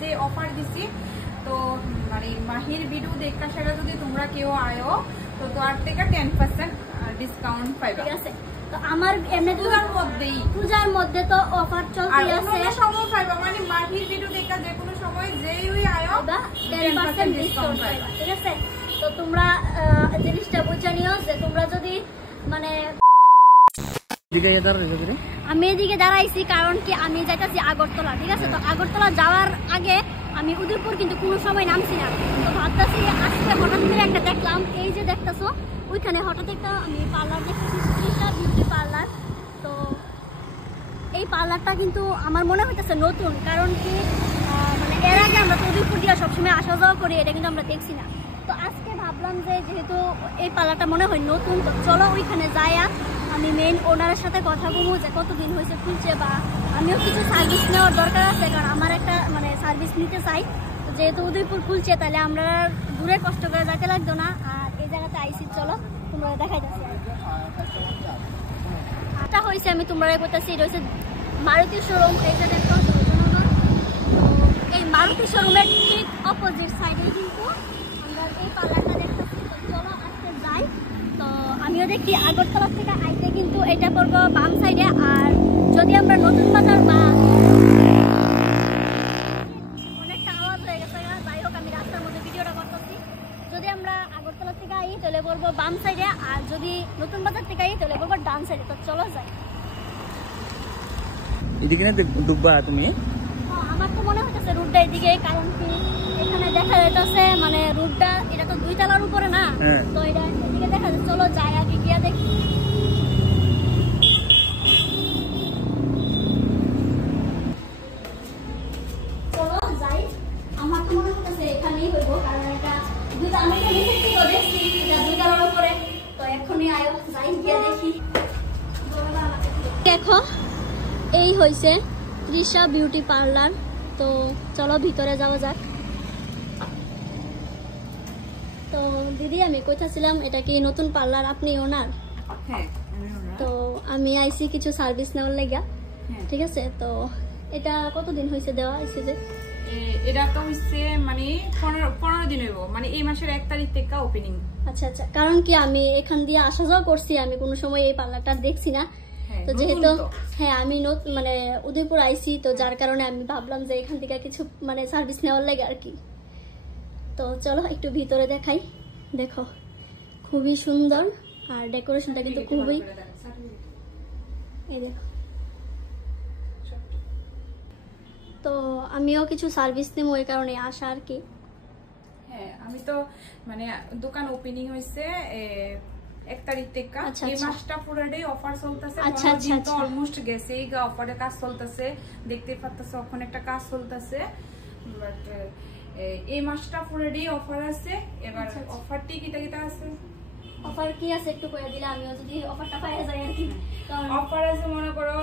যে অফার দিছি তো মানে মাহির ভিডিও দেখা সেটা যদি তোমরা কেউ আয়ো তো তার থেকে 10% ডিসকাউন্ট পাইবা। ঠিক আছে, তো আমার এমনি পূজার মধ্যে তো অফার চলতেই আছে, কোনো সময় পাইবা মানে মাহির ভিডিও দেখা যে কোনো সময় যেই ওই আয়ো 10% ডিসকাউন্ট পাইবা। ঠিক আছে, তো তোমরা জিনিসটা বুঝে নিও যে তোমরা যদি মানে আমি এদিকে দাঁড়াইছি কারণ কি আমি যাইতেছি আগরতলা। ঠিক আছে, তো আগরতলা যাওয়ার আগে আমি উদয়পুর কিন্তু কোনো সময় নামছি না, তো ভাবতেছি আজকে হঠাৎ করে একটা দেখলাম, এই যে দেখতেছো ওইখানে হঠাৎ একটা আমি পার্লার দেখতেছি, তৃষা বিউটি পার্লার। তো এই পার্লারটা কিন্তু আমার মনে হইতেছে নতুন, কারণ কি মানে এর আগে আমরা তো উদয়পুর দিয়ে সবসময় আসা যাওয়া করি, এটা কিন্তু আমরা দেখছি না। তো আজকে ভাবলাম যে যেহেতু এই পার্লারটা মনে হয় নতুন, তো চলো ওইখানে যাইয়া আমি মেইন ওনারের সাথে কথা বলবো যে কতদিন হয়েছে খুলছে, বা আমিও কিছু সার্ভিস নেওয়ার দরকার আছে, কারণ আমার একটা মানে সার্ভিস নিতে চাই। যেহেতু উদয়পুর খুলছে তাহলে আমরা দূরে কষ্ট করে যাইতে লাগতো না, আর এই জায়গাতে আইসি। চলো তোমরা দেখাই যাচ্ছি আটা হয়েছে, আমি তোমরা বলতেছি এটা হচ্ছে মারুতি শোরুম। এইটা দেখো, এই মারুতি শোরুমের ঠিক অপোজিট সাইডে কিন্তু আমরা এই পার্লারটা দেখতেছি। তো চলো আজকে যাই। তো আমিও দেখি আগরতলা থেকে আইতে কিন্তু এটা পড়বো বাম সাইডে, আর যদি আমরা নতুন বাজার বা অনেকটা আওয়াজ হয়ে গেছে, যাই হোক আমি রাস্তার মধ্যে ভিডিওটা করতেছি। যদি আমরা আগরতলা থেকে আই তাহলে বলবো বাম সাইডে, আর যদি নতুন বাজার থেকে আই তাহলে বলবো ডান সাইডে। তো চলো যাই। এদিকে ডুববা তুমি? আমার তো মনে হইতেছে রুটটা এদিকে, কারণ কি এখানে দেখা যাইতেছে মানে রুটটা এটা তো 2 তলার উপরে না, তো এটা এদিকে দেখা যাচ্ছে। চলো যাই আগে গিয়া দেখি। চলো যাই, আমার তো মনে হইতেছে এখানেই হইব, কারণ এটা আমি তো নিচে দেখছি এটা 2 তলার উপরে। তো এখনই আয়ো যাই গিয়া দেখি। দেখো এই হইছে তৃষা বিউটি পার্লার। তো চলো ভিতরে যাওয়া যাক। তো দিদি আমি কইতাছিলাম এটা কি নতুন পার্লার, আপনি ওনার? হ্যাঁ, তো আমি আইসি কিছু সার্ভিস নেওয়ার লাগা। ঠিক আছে, তো এটা কতদিন হয়েছে দেওয়া হয়েছে? যে এটা তো হচ্ছে মানে 15 দিন হইব, মানে এই মাসের 1 তারিখ থেকে ওপেনিং। আচ্ছা আচ্ছা, কারণ কি আমি এখান দিয়ে আসা যাওয়া করছি, আমি কোনো সময় এই পার্লারটা দেখছি না। তো যেহেতু হ্যাঁ আমি মানে উদয়পুর আইসি, তো যার কারণে আমি ভাবলাম যে এখান থেকে কিছু মানে সার্ভিস নেওয়ার লাগে আর কি। তো চলো একটু ভিতরে দেখাই। দেখো খুবই সুন্দর, আর ডেকোরেশনটা কিন্তু খুবই, এই দেখো। তো আমিও কিছু সার্ভিস নেবো, এই কারণে আসা আর কি। হ্যাঁ, আমি তো মানে দোকান ওপেনিং হয়েছে 1 তারিখ থেকে। এই মাসটা পুরোটাই অফার চলতেছে, তো অলমোস্ট গেছে এই অফারে কাজ চলতেছে, দেখতে পাচ্ছ ওখানে একটা কাজ চলতেছে। বাট এই মাসটা পুরোটাই অফার আছে। এবার অফারটি কিটা আছে, অফার কি আছে একটু কইয়া দিলে আমিও যদি অফারটা পাই যাই আর কি। অফার আছে মনে করো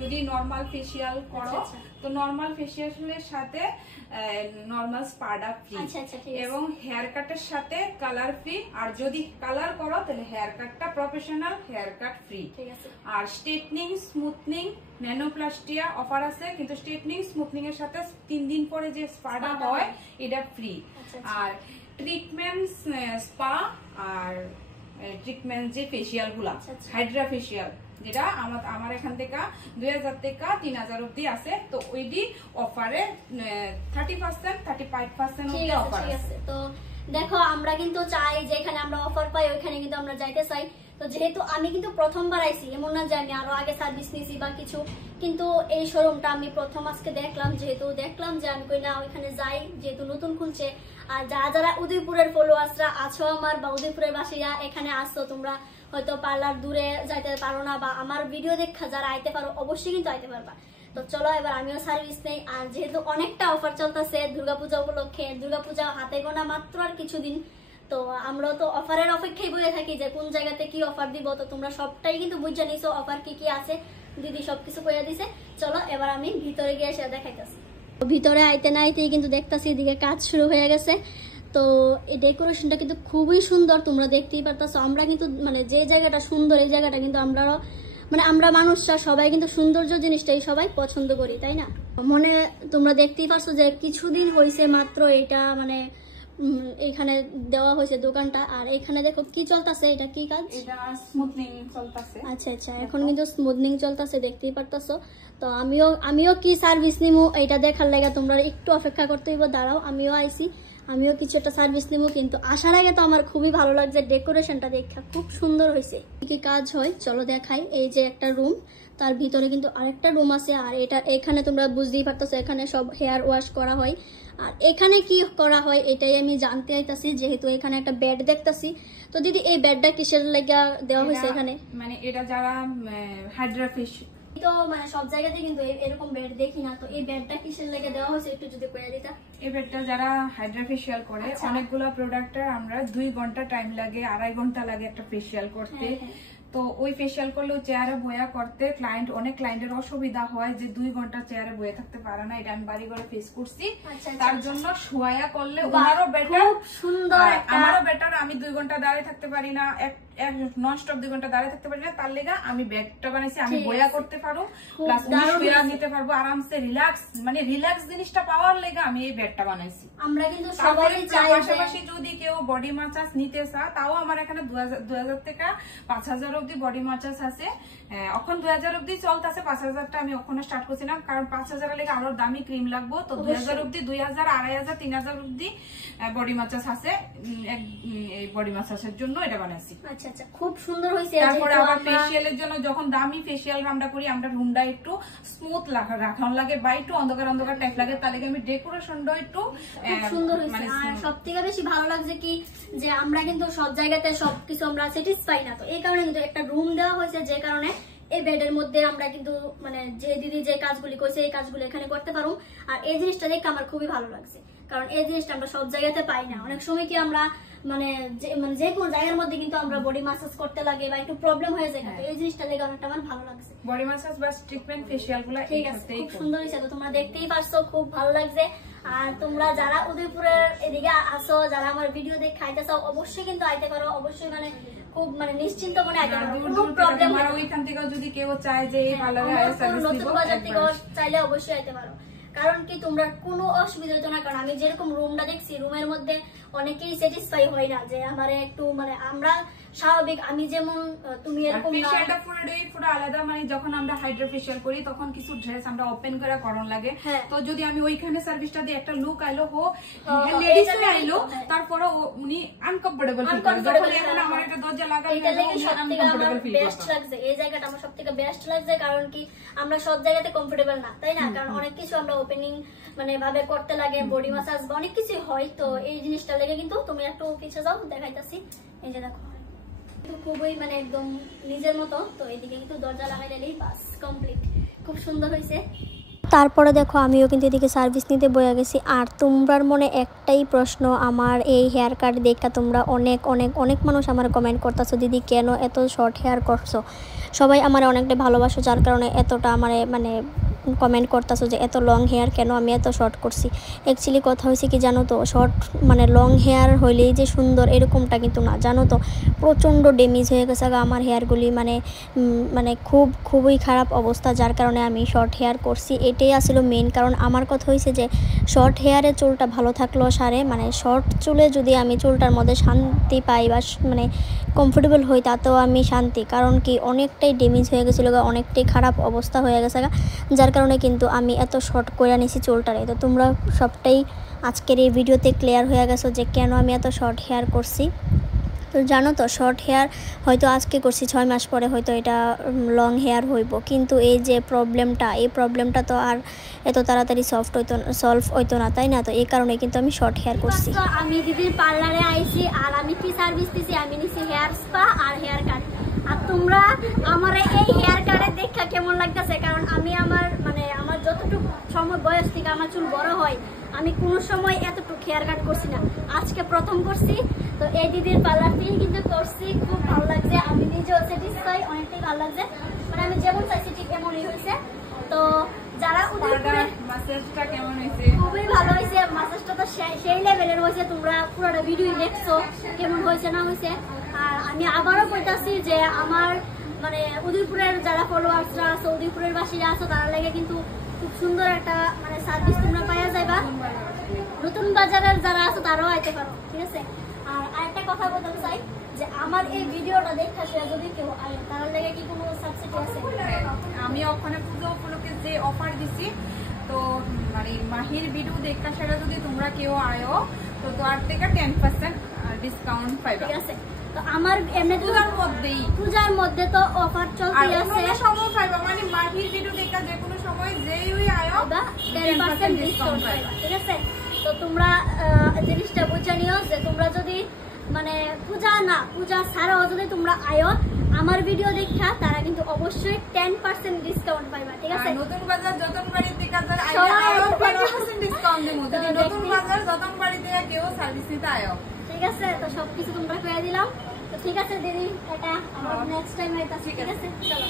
যদি নরমাল ফেসিয়াল করো তো নরমাল ফেসিয়ালের সাথে নরমাল স্পাডা ফ্রি, এবং হেয়ার কাটের সাথে কালার ফ্রি, আর যদি কালার করো তাহলে হেয়ার কাটটা প্রফেশনাল হেয়ার কাট ফ্রি। আর স্ট্রেটনিং, স্মুথনিং, ন্যানোপ্লাস্টিয়া অফার আছে, কিন্তু স্ট্রেটনিং স্মুথনিং এর সাথে 3 দিন পরে যে স্পাডা হয় এটা ফ্রি। আর ট্রিটমেন্ট স্পা আর ট্রিটমেন্ট যে ফেসিয়াল গুলা হাইড্রা ফেসিয়াল, যেটা আমার এখান থেকে 2000 থেকে 3000 অব্দি আছে, তো ওইটি অফারে 30% 35% অব্দি অফার আছে। তো দেখো আমরা কিন্তু চাই যেখানে আমরা অফার পাই ওইখানে কিন্তু আমরা যাইতে চাই। তো যেহেতু আমি কিন্তু প্রথমবার আইছি, এমন না যে আমি আরো আগে সার্ভিস নিয়েছি বা কিছু, কিন্তু এই শোরুমটা আমি প্রথম আজকে দেখলাম, যেহেতু দেখলাম যে আমি কই না ওইখানে যাই, যেহেতু নতুন খুলছে। আর যারা উদয়পুরের ফলোয়ার্সরা আছো আমার, বা উদয়পুরের বাসিয়া এখানে আসছো, তোমরা হয়তো পার্লার দূরে যাইতে পারো না, বা আমার ভিডিও দেখা যারা আইতে পারো অবশ্যই কিন্তু আইতে পারবা। তো চলো এবার আমিও সার্ভিস নেই। আর যেহেতু অনেকটা অফার চলতেছে দুর্গাপূজা উপলক্ষে, দুর্গাপূজা হাতে গোনা মাত্র আর কিছুদিন, তো আমরা তো অফারের অপেক্ষায় বসে থাকি যে কোন জায়গাতে কি অফার দিব। তো তোমরা সবটাই কিন্তু বুঝে নিছো অফার কি কি আছে, দিদি সবকিছু কইয়া দিছে। চলো এবার আমি ভিতরে গিয়ে এসে দেখাইতেছি। ভিতরে আইতে না আইতেই কিন্তু দেখতেছি এদিকে কাজ শুরু হয়ে গেছে। তো এই ডেকোরেশনটা কিন্তু খুবই সুন্দর, তোমরা দেখতেই পারতেছো। আমরা কিন্তু মানে যে জায়গাটা সুন্দর এই জায়গাটা কিন্তু আমরা মানে আমরা মানুষরা সবাই কিন্তু সৌন্দর্য জিনিসটাই সবাই পছন্দ করি, তাই না? মনে তোমরা দেখতেই পারছো যে কিছুদিন হয়েছে মাত্র এটা মানে এখানে দেওয়া হয়েছে দোকানটা। আর এখানে দেখো কি চলতেছে, এটা কি কাজ? এটা স্মুথনিং চলতেছে। আচ্ছা আচ্ছা, এখন কিন্তু স্মুথনিং চলতেছে, দেখতেই পারতাছো। তো আমিও কি সার্ভিস নিমু এটা দেখার লাগে তোমরা একটু অপেক্ষা করতে হইব, দাঁড়াও। আমিও আইছি, আমিও কিছু একটা সার্ভিস নিমু। কিন্তু আসার আগে তো আমার খুবই ভালো লাগছে, ডেকোরেশনটা দেখা খুব সুন্দর হয়েছে। কি কাজ হয় চলো দেখাই। এই যে একটা রুম, তার ভিতরে কিন্তু আরেকটা রুম আছে। আর এটা এখানে তোমরা বুঝতেই পারতেছো এখানে সব হেয়ার ওয়াশ করা হয়। আর এখানে কি করা হয় এটাই আমি জানতে চাইতাছি, যেহেতু এখানে একটা বেড দেখতাছি। তো দিদি এই বেডটা কিসের লাগা দেওয়া হয়েছে এখানে? মানে এটা যারা হাইড্রা ফেশিয়াল, তো মানে সব জায়গাতে কিন্তু এরকম বেড দেখি না, তো এই বেডটা কিসের লাগা দেওয়া হয়েছে একটু যদি কইয়া দিতা। এই বেডটা যারা হাইড্রা ফেশিয়াল করে, অনেকগুলো প্রোডাক্টের আমরা 2 ঘন্টা টাইম লাগে, 2.5 ঘন্টা লাগে একটা ফেশিয়াল করতে। তো ওই ফেশিয়াল করলেও চেয়ারে বয়া করতে অনেক ক্লায়েন্টের অসুবিধা হয় যে 2 ঘন্টা চেয়ারে বয়ে থাকতে পারে না। এটা আমি বাড়ি ঘরে ফেস করছি, তার জন্য শোয়া করলে ওনারও বেটার, সুন্দর আমারও বেটার। আমি 2 ঘন্টা দাঁড়িয়ে থাকতে পারি না, নন স্টপ 2 ঘন্টা দাঁড়িয়ে থাকতে পারি না, তার লেগা আমি ব্যাগটা বানাইছি। আমি বয়া করতে পারবো, প্লাস শুয়ে নিতে পারবো আরামসে, রিল্যাক্স, মানে রিল্যাক্স জিনিসটা পাওয়ার লেগা আমি এই ব্যাগটা বানাইছি। আমরা কিন্তু সবাই চাই পাশাপাশি যদি কেউ বডি মাসাজ নিতে চায়, তাও আমার এখানে 2000 থেকে 5000 অব্দি বডি মাসাজ আছে। এখন 2000 অব্দি চলতেছে, 5000টা আমি ওখানে স্টার্ট করছি না, কারণ 5000 এর লেগে আরো দামি ক্রিম লাগবো। তো 2000 অব্দি, 2000, 2500, 3000 অব্দি বডি মাসাজ আছে। এই বডি মাসাজের জন্য এটা বানাইছি। আচ্ছা আচ্ছা, খুব সুন্দর হয়েছে। তারপরে আবার ফেশিয়ালের জন্য যখন দামি ফেশিয়াল আমরা করি, আমরা রুমটা একটু স্মুথ রাখান লাগে বা একটু অন্ধকার অন্ধকার টাইপ লাগে, তার লাগে আমি ডেকোরেশনটা একটু সুন্দর হয়েছে। আর সবথেকে বেশি ভালো লাগছে কি যে আমরা কিন্তু সব জায়গাতে সবকিছু আমরা স্যাটিসফাই না, তো এই কারণে কিন্তু একটা রুম দেওয়া হয়েছে, যে কারণে এই বেডের মধ্যে আমরা কিন্তু মানে যে দিদি যে কাজগুলি করছে এই কাজগুলো এখানে করতে পারো। আর এই জিনিসটা দেখে আমার খুবই ভালো লাগছে, কারণ এই জিনিসটা আমরা সব জায়গাতে পাই না। অনেক সময় কি আমরা মানে যে কোনো জায়গার মধ্যে কিন্তু আমরা বডি মাসাজ করতে লাগে বা একটু প্রবলেম হয়ে যায়, কিন্তু এই জিনিসটা দেখে অনেকটা আমার ভালো লাগছে। বডি মাসাজ বা ট্রিটমেন্ট ফেশিয়াল গুলো ঠিক আছে, খুব সুন্দর হয়েছে। তো তোমরা দেখতেই পারছো, খুব ভালো লাগছে। আর তোমরা যারা উদয়পুরের এদিকে আসো, যারা আমার ভিডিও দেখে খাইতে চাও, অবশ্যই কিন্তু আইতে পারো, অবশ্যই মানে খুব মানে নিশ্চিন্ত মনে আইতে পারো, কোনো প্রবলেম হয় না। ওইখান থেকে যদি কেউ চায় যে এই পার্লারে সার্ভিস দিব, নতুন বাজার থেকে চাইলে অবশ্যই আইতে পারো। কারণ কি তোমরা কোনো অসুবিধা হতো না, কারণ আমি যেরকম রুমটা দেখছি, রুমের মধ্যে অনেকেই স্যাটিসফাই হয় না, যে আমার একটু মানে আমরা স্বাভাবিক, আমি যেমন তুমি এরকম ফেশিয়ালটা পুরো আলাদা। মানে যখন আমরা হাইড্রা ফেশিয়াল করি তখন কিছু ড্রেস আমরা ওপেন করে করন লাগে, তো যদি আমি ওইখানে সার্ভিসটা দিয়ে একটা লুক আইলো হো লেডিস আইলো, তারপরে উনি আনকমফোর্টেবল ফিল করে। যখন এখন আমার একটা দরজা লাগা, এটা লেগে সবথেকে আমার বেস্ট লাগছে, এই জায়গাটা আমার সবথেকে বেস্ট লাগছে। কারণ কি আমরা সব জায়গাতে কমফোর্টেবল না, তাই না? কারণ অনেক কিছু আমরা ওপেনিং মানে ভাবে করতে লাগে, বডি মাসাজ বা অনেক কিছু হয়। তো এই জিনিসটা লেগে কিন্তু তুমি একটু পিছে যাও, দেখাইতাছি। এই যে দেখো, খুবই মানে একদম নিজের মতো। তো এদিকে কিন্তু দরজা লাগাই দিলেই বাস কমপ্লিট, খুব সুন্দর হয়েছে। তারপরে দেখো আমিও কিন্তু এদিকে সার্ভিস নিতে বয়ে গেছি। আর তোমরার মনে একটাই প্রশ্ন, আমার এই হেয়ার কাট দেখা তোমরা অনেক অনেক অনেক মানুষ আমার কমেন্ট করতেছো, দিদি কেন এত শর্ট হেয়ার করছো? সবাই আমার অনেকটা ভালোবাসো, যার কারণে এতটা আমার মানে কমেন্ট করতেছো যে এত লং হেয়ার কেন আমি এত শর্ট করছি। অ্যাকচুয়ালি কথা হয়েছে কি জানো তো, শর্ট মানে লং হেয়ার হইলেই যে সুন্দর এরকমটা কিন্তু না, জানো তো। প্রচণ্ড ড্যামেজ হয়ে গেছে আমার হেয়ারগুলি, মানে খুবই খারাপ অবস্থা, যার কারণে আমি শর্ট হেয়ার করছি। এটাই আসলে মেইন কারণ। আমার কথা হয়েছে যে শর্ট হেয়ারে চুলটা ভালো থাকলেও সারে, মানে শর্ট চুলে যদি আমি চুলটার মধ্যে শান্তি পাই বা মানে কমফোর্টেবল হই, তাতেও আমি শান্তি। কারণ কি অনেকটাই ড্যামেজ হয়ে গেছিলো, অনেকটাই খারাপ অবস্থা হয়ে গেছে, যার কারণে কিন্তু আমি এত শর্ট করে নিছি চুলটারে। তো তোমরা সবটাই আজকের এই ভিডিওতে ক্লিয়ার হয়ে গেছো যে কেন আমি এত শর্ট হেয়ার করছি। তো জানো তো, শর্ট হেয়ার হয়তো আজকে করছি, 6 মাস পরে হয়তো এটা লং হেয়ার হইব, কিন্তু এই যে এই প্রবলেমটা তো আর এত তাড়াতাড়ি সলভ হইতো না, তাই না? তো এই কারণে কিন্তু আমি শর্ট হেয়ার করছি। আমি দিদির পার্লারে আইছি, আর আমি কি সার্ভিস দিছি, আমি নিছি হেয়ার স্পা আর হেয়ার কাট। আর তোমরা আমার এই হেয়ার কাটে দেখা কেমন লাগতেছে? কারণ আমি আমার যতটুকু সময় বয়স থেকে আমার চুল বড় হয়, আমি কোনো সময় এতটুকু হেয়ার কাট করছি না, আজকে প্রথম করছি। তো এই দিদির পার্লার থেকে কিন্তু করছি, খুব ভালো লাগছে, আমি নিজেও স্যাটিসফাই, অনেকটাই ভালো লাগছে। মানে আমি যেমন চাইছি ঠিক এমনই হয়েছে। তো যারা মাসাজটা কেমন হয়েছে? খুবই ভালো হয়েছে, মাসাজটা তো সেই লেভেলের হয়েছে, তোমরা পুরোটা ভিডিও দেখছো কেমন হয়েছে না হয়েছে। আর আমি আবারও বলতেছি যে আমার মানে উদয়পুরের যারা ফলোয়ার্সরা আছে, উদয়পুরের বাসীরা আছে, তারা লাগে কিন্তু খুব সুন্দর একটা মানে সার্ভিস তোমরা পাওয়া যাইবা। নতুন বাজারের যারা আছে তারাও আইতে পারো, ঠিক আছে। আর আরেকটা কথা বলতে চাই যে আমার এই ভিডিওটা দেখা শেয়ার যদি কেউ আয়, তার লাগে কি কোনো সাবসিডি আছে? আমি ওখানে পুজো উপলক্ষে যে অফার দিছি, তো মানে মাহির ভিডিও দেখা সেটা যদি তোমরা কেউ আয়ো তো তার থেকে 10% ডিসকাউন্ট পাইবা, ঠিক আছে। তো আমার এমনি পূজার মধ্যে তো অফার চলতেই আছে, সময় পাইবা মানে মাহির ভিডিও দেখা যে কোনো সময় যেই ওই আয়ো 10% ডিসকাউন্ট পাইবা, ঠিক আছে। তো তোমরা জিনিসটা বুঝে নিও যে তোমরা যদি মানে পূজা ছাড়াও যদি তোমরা আয়ো আমার ভিডিও দেখা, তারা কিন্তু অবশ্যই 10% ডিসকাউন্ট পাইবা, ঠিক আছে। নতুন বাজার যতনবাড়ি থেকে যারা আয়ো 20% ডিসকাউন্ট দেবো যদি নতুন বাজার যতনবাড়ি থেকে কেউ সার্ভিস নিতে আয়ো, ঠিক আছে। তো সবকিছু তোমরা পেয়ে দিলাম। তো ঠিক আছে দিদি, এটা আমরা নেক্সট টাইম আইতাছি, ঠিক আছে, চলো।